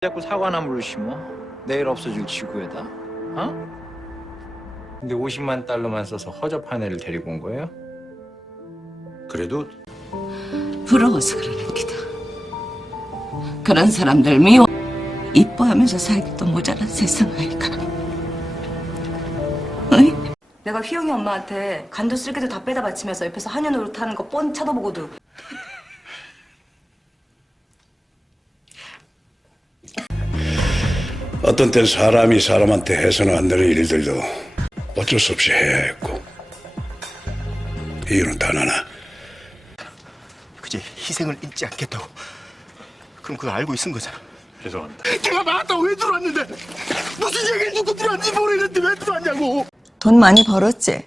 자꾸 사과나무를 심어? 내일 없어질 지구에다? 어? 근데 50만 달러만 써서 허접한 애를 데리고 온 거예요? 그래도 부러워서 그러는 기다. 그런 사람들 미워 이뻐하면서 살기도 모자란 세상 아이가. 어이? 내가 휘영이 엄마한테 간도 쓸개도 다 빼다 바치면서 옆에서 한여 노릇하는 거 뻔히 쳐다보고도 어떤 땐 사람이 사람한테 해서는 안 되는 일들도 어쩔 수 없이 해야 했고, 이유는 단 하나. 그제 희생을 잊지 않겠다고. 그럼 그거 알고 있은 거잖아. 죄송합니다. 내가 맞다 왜 들어왔는데? 무슨 얘기를 누구 들었는지 모르겠는데 왜 들어왔냐고. 돈 많이 벌었지?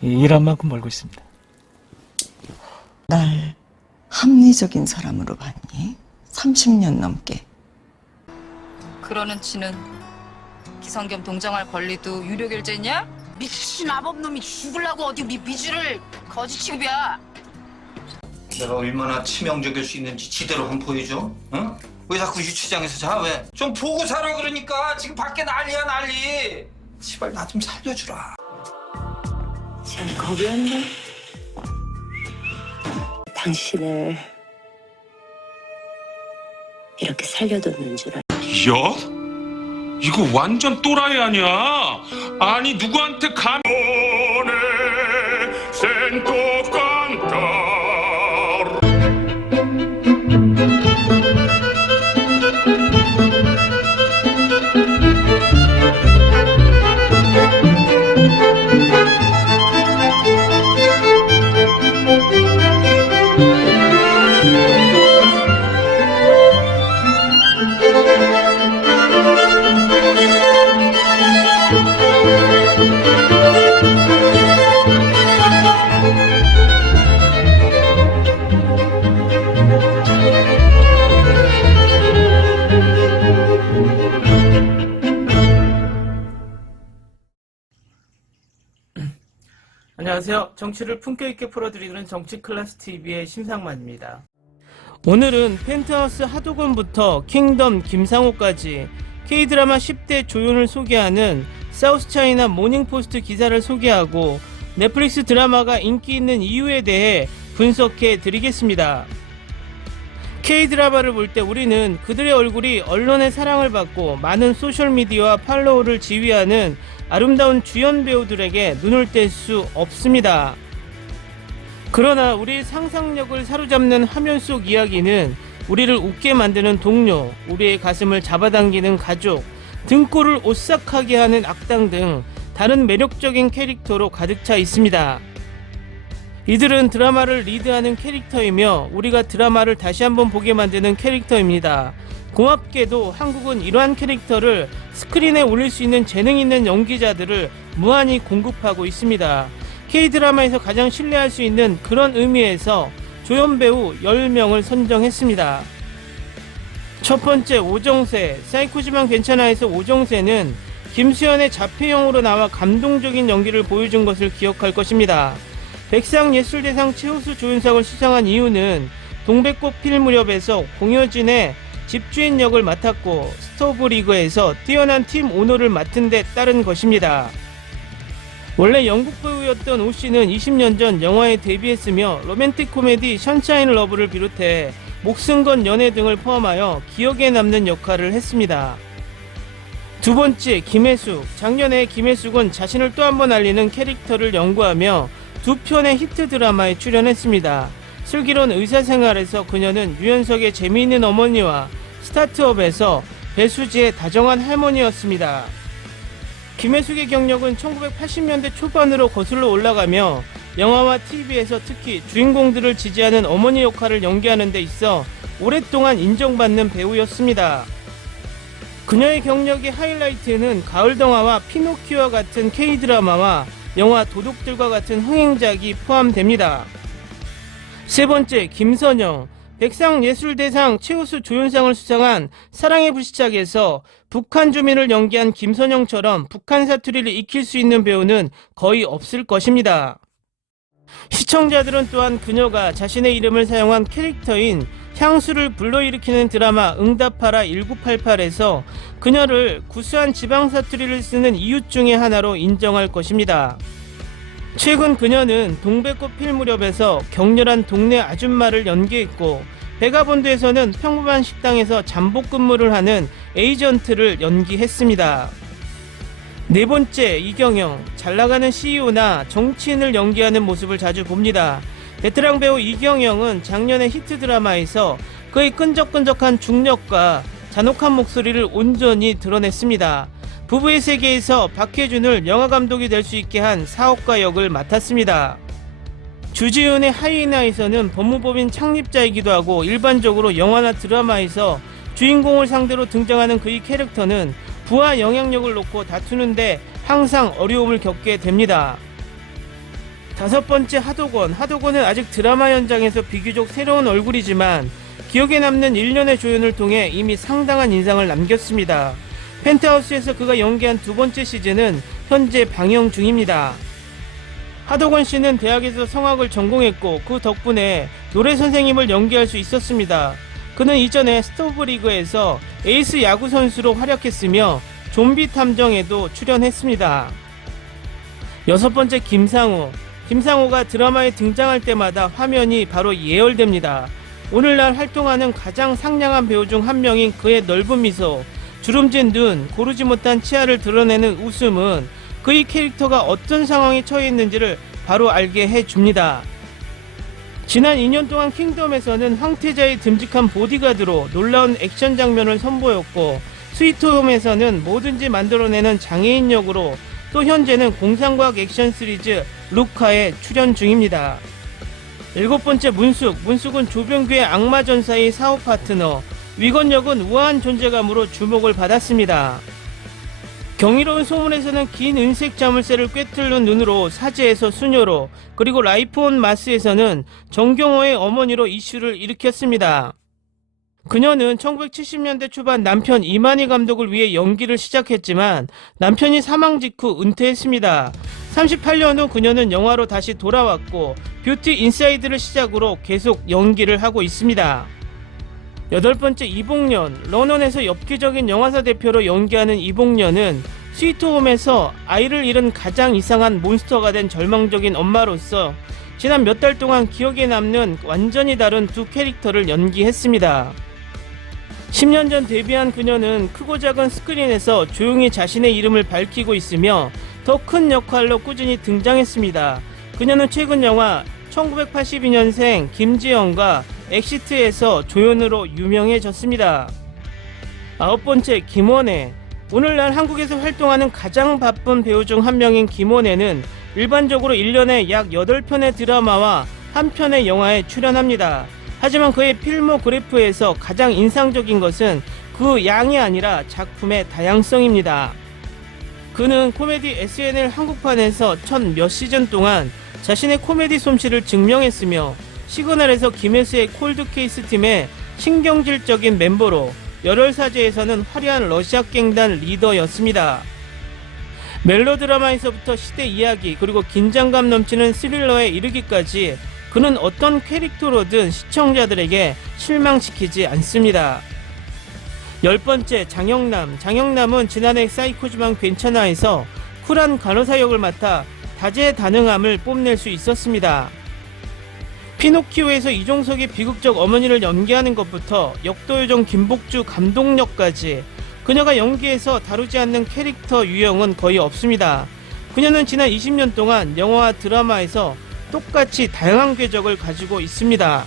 일한 만큼 벌고 있습니다. 날 합리적인 사람으로 봤니? 30년 넘게. 그러는 치는 기성겸 동정할 권리도 유료 결제냐? 미친 아범놈이 죽으려고 어디 우리 미주를 거지 취급이야. 내가 얼마나 치명적일 수 있는지 지대로 한번 보여줘. 응? 왜 자꾸 유치장에서 자? 왜? 좀 보고 살아 그러니까. 지금 밖에 난리야 난리. 시발 나 좀 살려주라. 참 겁이 안 나. 당신을 이렇게 살려뒀는 줄 알아. 야? 이거 완전 또라이 아니야? 아니 누구한테 감히 안녕하세요. 정치를 품격 있게 풀어드리는 정치클래스TV의 심상만입니다. 오늘은 펜트하우스 하도건부터 킹덤 김상호까지 K드라마 10대 조연을 소개하는 사우스차이나 모닝포스트 기사를 소개하고 넷플릭스 드라마가 인기 있는 이유에 대해 분석해 드리겠습니다. K드라마를 볼 때 우리는 그들의 얼굴이 언론의 사랑을 받고 많은 소셜미디어와 팔로워를 지휘하는 아름다운 주연 배우들에게 눈을 뗄 수 없습니다. 그러나 우리 상상력을 사로잡는 화면 속 이야기는 우리를 웃게 만드는 동료, 우리의 가슴을 잡아당기는 가족, 등골을 오싹하게 하는 악당 등 다른 매력적인 캐릭터로 가득 차 있습니다. 이들은 드라마를 리드하는 캐릭터이며 우리가 드라마를 다시 한번 보게 만드는 캐릭터입니다. 고맙게도 한국은 이러한 캐릭터를 스크린에 올릴 수 있는 재능 있는 연기자들을 무한히 공급하고 있습니다. K드라마에서 가장 신뢰할 수 있는 그런 의미에서 조연배우 10명을 선정했습니다. 첫 번째, 오정세. 사이코지만 괜찮아에서 오정세는 김수현의 자폐형으로 나와 감동적인 연기를 보여준 것을 기억할 것입니다. 백상예술대상 최우수 조연상을 수상한 이유는 동백꽃 필 무렵에서 공효진의 집주인 역을 맡았고 스토브리그에서 뛰어난 팀 오너를 맡은 데 따른 것입니다. 원래 영국 배우였던 오 씨는 20년 전 영화에 데뷔했으며 로맨틱 코미디 션샤인 러브를 비롯해 목숨 건 연애 등을 포함하여 기억에 남는 역할을 했습니다. 두 번째, 김혜숙. 작년에 김혜숙은 자신을 또 한 번 알리는 캐릭터를 연구하며 두 편의 히트 드라마에 출연했습니다. 슬기로운 의사생활에서 그녀는 유연석의 재미있는 어머니와 스타트업에서 배수지의 다정한 할머니였습니다. 김혜숙의 경력은 1980년대 초반으로 거슬러 올라가며 영화와 TV에서 특히 주인공들을 지지하는 어머니 역할을 연기하는 데 있어 오랫동안 인정받는 배우였습니다. 그녀의 경력의 하이라이트는 가을동화와 피노키오와 같은 K드라마와 영화 도둑들과 같은 흥행작이 포함됩니다. 세 번째, 김선영. 백상예술대상 최우수 조연상을 수상한 사랑의 불시착에서 북한 주민을 연기한 김선영처럼 북한 사투리를 익힐 수 있는 배우는 거의 없을 것입니다. 시청자들은 또한 그녀가 자신의 이름을 사용한 캐릭터인 향수를 불러일으키는 드라마 응답하라 1988에서 그녀를 구수한 지방사투리를 쓰는 이유 중의 하나로 인정할 것입니다. 최근 그녀는 동백꽃 필 무렵에서 격렬한 동네 아줌마를 연기했고, 베가본드에서는 평범한 식당에서 잠복 근무를 하는 에이전트를 연기했습니다. 네 번째, 이경영. 잘나가는 CEO나 정치인을 연기하는 모습을 자주 봅니다. 베테랑 배우 이경영은 작년의 히트 드라마에서 그의 끈적끈적한 중력과 잔혹한 목소리를 온전히 드러냈습니다. 부부의 세계에서 박해준을 영화감독이 될 수 있게 한 사업가 역을 맡았습니다. 주지훈의 하이에나에서는 법무법인 창립자이기도 하고, 일반적으로 영화나 드라마에서 주인공을 상대로 등장하는 그의 캐릭터는 부하 영향력을 놓고 다투는데 항상 어려움을 겪게 됩니다. 다섯 번째, 하도권. 하도권은 아직 드라마 현장에서 비교적 새로운 얼굴이지만 기억에 남는 1년의 조연을 통해 이미 상당한 인상을 남겼습니다. 펜트하우스에서 그가 연기한 두 번째 시즌은 현재 방영 중입니다. 하도권 씨는 대학에서 성악을 전공했고, 그 덕분에 노래 선생님을 연기할 수 있었습니다. 그는 이전에 스토브리그에서 에이스 야구 선수로 활약했으며 좀비 탐정에도 출연했습니다. 여섯 번째, 김상우. 김상우가 드라마에 등장할 때마다 화면이 바로 예열됩니다. 오늘날 활동하는 가장 상냥한 배우 중 한 명인 그의 넓은 미소, 주름진 눈, 고르지 못한 치아를 드러내는 웃음은 그의 캐릭터가 어떤 상황에 처해 있는지를 바로 알게 해줍니다. 지난 2년 동안 킹덤에서는 황태자의 듬직한 보디가드로 놀라운 액션 장면을 선보였고, 스위트홈에서는 뭐든지 만들어내는 장애인 역으로, 또 현재는 공상과학 액션 시리즈 루카에 출연 중입니다. 일곱 번째, 문숙. 문숙은 조병규의 악마전사의 사업 파트너, 위건 역은 우아한 존재감으로 주목을 받았습니다. 경이로운 소문에서는 긴 은색 자물쇠를 꿰뚫는 눈으로 사제에서 수녀로, 그리고 라이프 온 마스에서는 정경호의 어머니로 이슈를 일으켰습니다. 그녀는 1970년대 초반 남편 이만희 감독을 위해 연기를 시작했지만 남편이 사망 직후 은퇴했습니다. 38년 후 그녀는 영화로 다시 돌아왔고, 뷰티 인사이드를 시작으로 계속 연기를 하고 있습니다. 여덟 번째, 이봉련. 런던에서 엽기적인 영화사 대표로 연기하는 이봉련은 스위트홈에서 아이를 잃은 가장 이상한 몬스터가 된 절망적인 엄마로서 지난 몇 달 동안 기억에 남는 완전히 다른 두 캐릭터를 연기했습니다. 10년 전 데뷔한 그녀는 크고 작은 스크린에서 조용히 자신의 이름을 밝히고 있으며 더 큰 역할로 꾸준히 등장했습니다. 그녀는 최근 영화 1982년생 김지영과 엑시트에서 조연으로 유명해졌습니다. 아홉 번째, 김원혜. 오늘날 한국에서 활동하는 가장 바쁜 배우 중 한 명인 김원혜는 일반적으로 1년에 약 8편의 드라마와 1편의 영화에 출연합니다. 하지만 그의 필모그래프에서 가장 인상적인 것은 그 양이 아니라 작품의 다양성입니다. 그는 코미디 SNL 한국판에서 첫 몇 시즌 동안 자신의 코미디 솜씨를 증명했으며, 시그널에서 김혜수의 콜드케이스 팀의 신경질적인 멤버로, 열혈사제에서는 화려한 러시아 갱단 리더였습니다. 멜로드라마에서부터 시대 이야기, 그리고 긴장감 넘치는 스릴러에 이르기까지 그는 어떤 캐릭터로든 시청자들에게 실망시키지 않습니다. 열 번째, 장영남. 장영남은 지난해 사이코지만 괜찮아에서 쿨한 간호사 역을 맡아 다재다능함을 뽐낼 수 있었습니다. 피노키오에서 이종석의 비극적 어머니를 연기하는 것부터 역도요정 김복주 감독역까지 그녀가 연기해서 다루지 않는 캐릭터 유형은 거의 없습니다. 그녀는 지난 20년 동안 영화와 드라마에서 똑같이 다양한 궤적을 가지고 있습니다.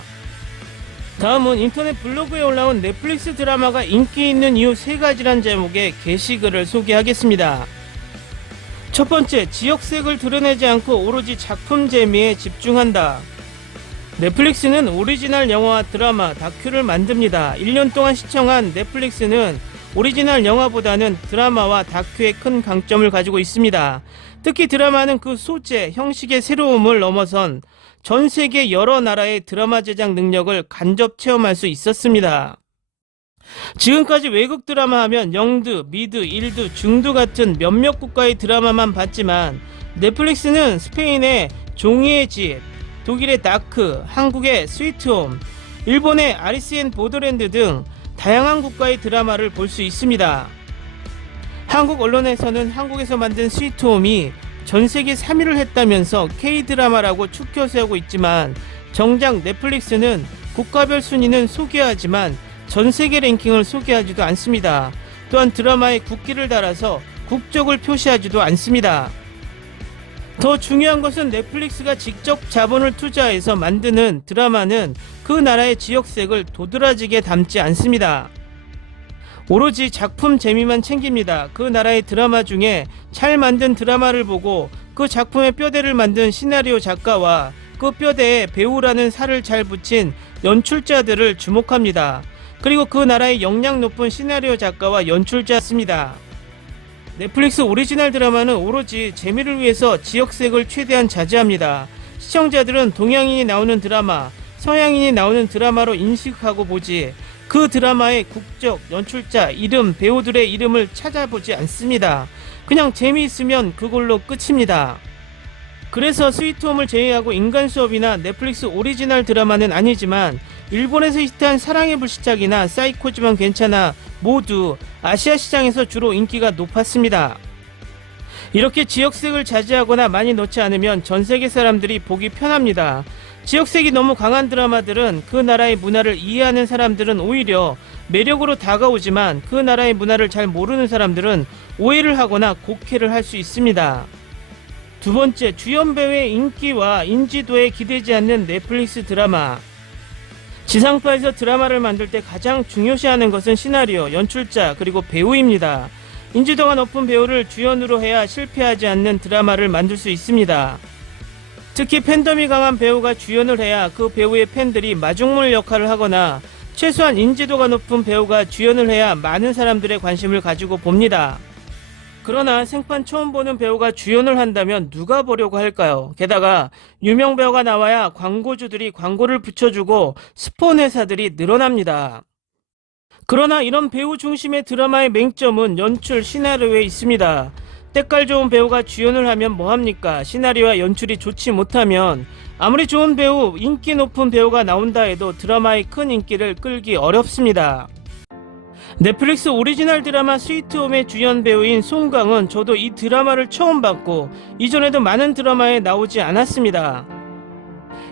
다음은 인터넷 블로그에 올라온 넷플릭스 드라마가 인기 있는 이유 3가지란 제목의 게시글을 소개하겠습니다. 첫 번째, 지역색을 드러내지 않고 오로지 작품 재미에 집중한다. 넷플릭스는 오리지널 영화와 드라마, 다큐를 만듭니다. 1년 동안 시청한 넷플릭스는 오리지널 영화보다는 드라마와 다큐에 큰 강점을 가지고 있습니다. 특히 드라마는 그 소재, 형식의 새로움을 넘어선 전 세계 여러 나라의 드라마 제작 능력을 간접 체험할 수 있었습니다. 지금까지 외국 드라마 하면 영드, 미드, 일드, 중드 같은 몇몇 국가의 드라마만 봤지만 넷플릭스는 스페인의 종이의 집, 독일의 다크, 한국의 스위트홈, 일본의 아리스앤 보더랜드 등 다양한 국가의 드라마를 볼 수 있습니다. 한국 언론에서는 한국에서 만든 스위트홈이 전 세계 3위를 했다면서 K-드라마라고 축켜 세우고 있지만 정작 넷플릭스는 국가별 순위는 소개하지만 전 세계 랭킹을 소개하지도 않습니다. 또한 드라마에 국기를 달아서 국적을 표시하지도 않습니다. 더 중요한 것은 넷플릭스가 직접 자본을 투자해서 만드는 드라마는 그 나라의 지역색을 도드라지게 담지 않습니다. 오로지 작품 재미만 챙깁니다. 그 나라의 드라마 중에 잘 만든 드라마를 보고 그 작품의 뼈대를 만든 시나리오 작가와 그 뼈대에 배우라는 살을 잘 붙인 연출자들을 주목합니다. 그리고 그 나라의 역량 높은 시나리오 작가와 연출자입니다. 넷플릭스 오리지널 드라마는 오로지 재미를 위해서 지역색을 최대한 자제합니다. 시청자들은 동양인이 나오는 드라마, 서양인이 나오는 드라마로 인식하고 보지 그 드라마의 국적, 연출자, 이름, 배우들의 이름을 찾아보지 않습니다. 그냥 재미있으면 그걸로 끝입니다. 그래서 스위트홈을 제외하고 인간수업이나 넷플릭스 오리지널 드라마는 아니지만 일본에서 히트한 사랑의 불시착이나 사이코지만 괜찮아 모두 아시아 시장에서 주로 인기가 높았습니다. 이렇게 지역색을 자제하거나 많이 넣지 않으면 전 세계 사람들이 보기 편합니다. 지역색이 너무 강한 드라마들은 그 나라의 문화를 이해하는 사람들은 오히려 매력으로 다가오지만 그 나라의 문화를 잘 모르는 사람들은 오해를 하거나 곡해를 할 수 있습니다. 두 번째, 주연 배우의 인기와 인지도에 기대지 않는 넷플릭스 드라마. 지상파에서 드라마를 만들 때 가장 중요시하는 것은 시나리오, 연출자, 그리고 배우입니다. 인지도가 높은 배우를 주연으로 해야 실패하지 않는 드라마를 만들 수 있습니다. 특히 팬덤이 강한 배우가 주연을 해야 그 배우의 팬들이 마중물 역할을 하거나 최소한 인지도가 높은 배우가 주연을 해야 많은 사람들의 관심을 가지고 봅니다. 그러나 생판 처음 보는 배우가 주연을 한다면 누가 보려고 할까요? 게다가 유명 배우가 나와야 광고주들이 광고를 붙여주고 스폰 회사들이 늘어납니다. 그러나 이런 배우 중심의 드라마의 맹점은 연출, 시나리오에 있습니다. 때깔 좋은 배우가 주연을 하면 뭐합니까? 시나리오와 연출이 좋지 못하면 아무리 좋은 배우, 인기 높은 배우가 나온다 해도 드라마의 큰 인기를 끌기 어렵습니다. 넷플릭스 오리지널 드라마 스위트홈의 주연 배우인 송강은 저도 이 드라마를 처음 봤고 이전에도 많은 드라마에 나오지 않았습니다.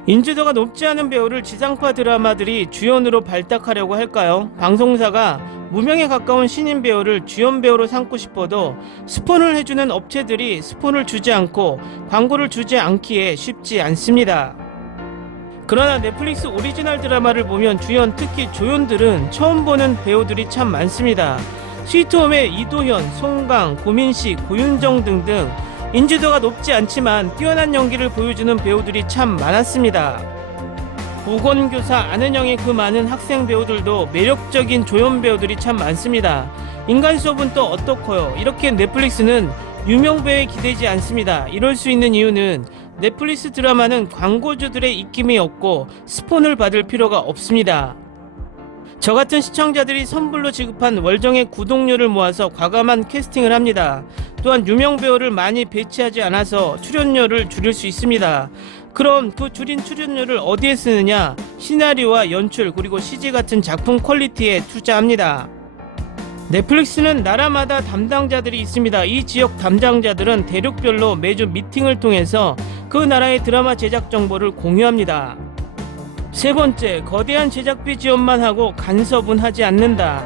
인지도가 높지 않은 배우를 지상파 드라마들이 주연으로 발탁하려고 할까요? 방송사가 무명에 가까운 신인 배우를 주연 배우로 삼고 싶어도 스폰을 해주는 업체들이 스폰을 주지 않고 광고를 주지 않기에 쉽지 않습니다. 그러나 넷플릭스 오리지널 드라마를 보면 주연, 특히 조연들은 처음 보는 배우들이 참 많습니다. 스위트홈의 이도현, 송강, 고민식, 고윤정 등등 인지도가 높지 않지만 뛰어난 연기를 보여주는 배우들이 참 많았습니다. 보건교사 안은영의 그 많은 학생 배우들도 매력적인 조연 배우들이 참 많습니다. 인간수업은 또 어떻고요? 이렇게 넷플릭스는 유명 배우에 기대지 않습니다. 이럴 수 있는 이유는 넷플릭스 드라마는 광고주들의 입김이 없고 스폰을 받을 필요가 없습니다. 저 같은 시청자들이 선불로 지급한 월정의 구독료를 모아서 과감한 캐스팅을 합니다. 또한 유명 배우를 많이 배치하지 않아서 출연료를 줄일 수 있습니다. 그럼 그 줄인 출연료를 어디에 쓰느냐? 시나리오와 연출 그리고 CG 같은 작품 퀄리티에 투자합니다. 넷플릭스는 나라마다 담당자들이 있습니다. 이 지역 담당자들은 대륙별로 매주 미팅을 통해서 그 나라의 드라마 제작 정보를 공유합니다. 세 번째, 거대한 제작비 지원만 하고 간섭은 하지 않는다.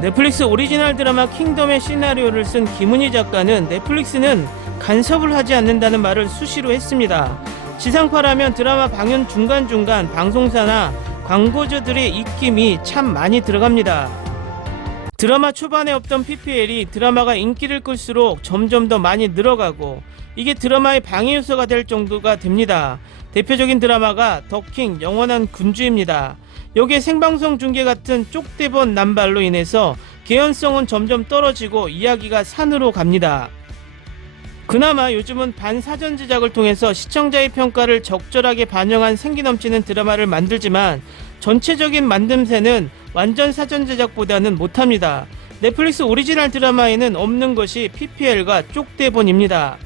넷플릭스 오리지널 드라마 킹덤의 시나리오를 쓴 김은희 작가는 넷플릭스는 간섭을 하지 않는다는 말을 수시로 했습니다. 지상파라면 드라마 방영 중간중간 방송사나 광고주들의 입김이 참 많이 들어갑니다. 드라마 초반에 없던 PPL이 드라마가 인기를 끌수록 점점 더 많이 늘어가고 이게 드라마의 방해 요소가 될 정도가 됩니다. 대표적인 드라마가 더킹 영원한 군주입니다. 여기에 생방송 중계 같은 쪽대본 남발로 인해서 개연성은 점점 떨어지고 이야기가 산으로 갑니다. 그나마 요즘은 반사전 제작을 통해서 시청자의 평가를 적절하게 반영한 생기 넘치는 드라마를 만들지만 전체적인 만듦새는 완전 사전 제작보다는 못합니다. 넷플릭스 오리지널 드라마에는 없는 것이 PPL과 쪽대본입니다.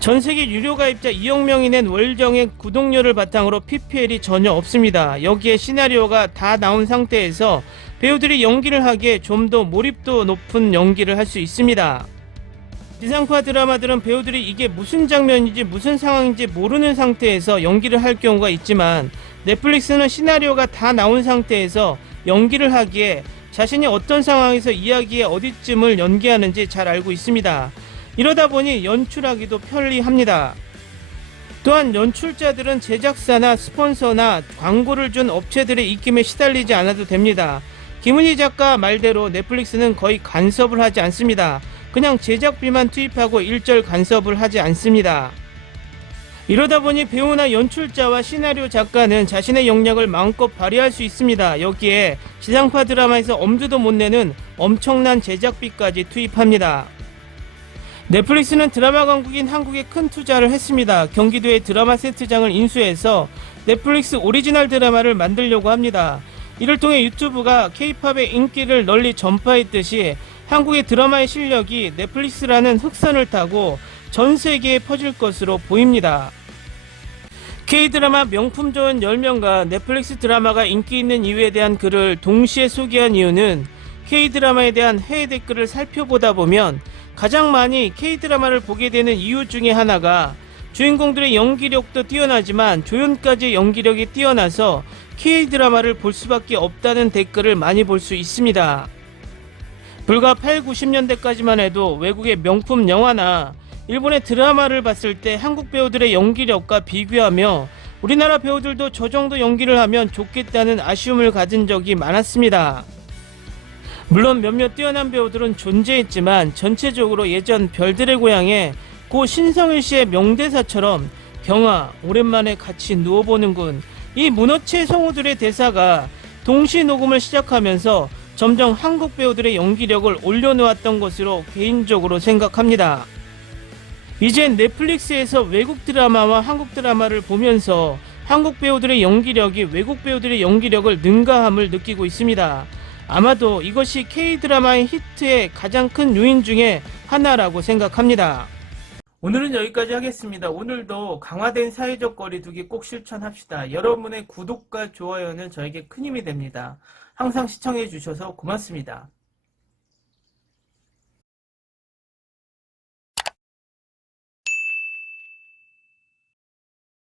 전 세계 유료 가입자 2억 명이 낸 월정액 구독료를 바탕으로 PPL이 전혀 없습니다. 여기에 시나리오가 다 나온 상태에서 배우들이 연기를 하기에 좀 더 몰입도 높은 연기를 할 수 있습니다. 지상파 드라마들은 배우들이 이게 무슨 장면인지 무슨 상황인지 모르는 상태에서 연기를 할 경우가 있지만 넷플릭스는 시나리오가 다 나온 상태에서 연기를 하기에 자신이 어떤 상황에서 이야기의 어디쯤을 연기하는지 잘 알고 있습니다. 이러다 보니 연출하기도 편리합니다. 또한 연출자들은 제작사나 스폰서나 광고를 준 업체들의 입김에 시달리지 않아도 됩니다. 김은희 작가 말대로 넷플릭스는 거의 간섭을 하지 않습니다. 그냥 제작비만 투입하고 일절 간섭을 하지 않습니다. 이러다 보니 배우나 연출자와 시나리오 작가는 자신의 역량을 마음껏 발휘할 수 있습니다. 여기에 지상파 드라마에서 엄두도 못 내는 엄청난 제작비까지 투입합니다. 넷플릭스는 드라마 강국인 한국에 큰 투자를 했습니다. 경기도에 드라마 세트장을 인수해서 넷플릭스 오리지널 드라마를 만들려고 합니다. 이를 통해 유튜브가 K-팝의 인기를 널리 전파했듯이 한국의 드라마의 실력이 넷플릭스라는 흑선을 타고 전 세계에 퍼질 것으로 보입니다. K-드라마 명품 조연 10명과 넷플릭스 드라마가 인기 있는 이유에 대한 글을 동시에 소개한 이유는 K-드라마에 대한 해외 댓글을 살펴보다 보면 가장 많이 K-드라마를 보게 되는 이유 중에 하나가 주인공들의 연기력도 뛰어나지만 조연까지의 연기력이 뛰어나서 K-드라마를 볼 수밖에 없다는 댓글을 많이 볼 수 있습니다. 불과 8, 90년대까지만 해도 외국의 명품 영화나 일본의 드라마를 봤을 때 한국 배우들의 연기력과 비교하며 우리나라 배우들도 저 정도 연기를 하면 좋겠다는 아쉬움을 가진 적이 많았습니다. 물론 몇몇 뛰어난 배우들은 존재했지만 전체적으로 예전 별들의 고향의 고 신성일 씨의 명대사처럼 경아 오랜만에 같이 누워보는군, 이 문어체 성우들의 대사가 동시 녹음을 시작하면서 점점 한국 배우들의 연기력을 올려놓았던 것으로 개인적으로 생각합니다. 이젠 넷플릭스에서 외국 드라마와 한국 드라마를 보면서 한국 배우들의 연기력이 외국 배우들의 연기력을 능가함을 느끼고 있습니다. 아마도 이것이 K-드라마의 히트의 가장 큰 요인 중에 하나라고 생각합니다. 오늘은 여기까지 하겠습니다. 오늘도 강화된 사회적 거리두기 꼭 실천합시다. 여러분의 구독과 좋아요는 저에게 큰 힘이 됩니다. 항상 시청해 주셔서 고맙습니다.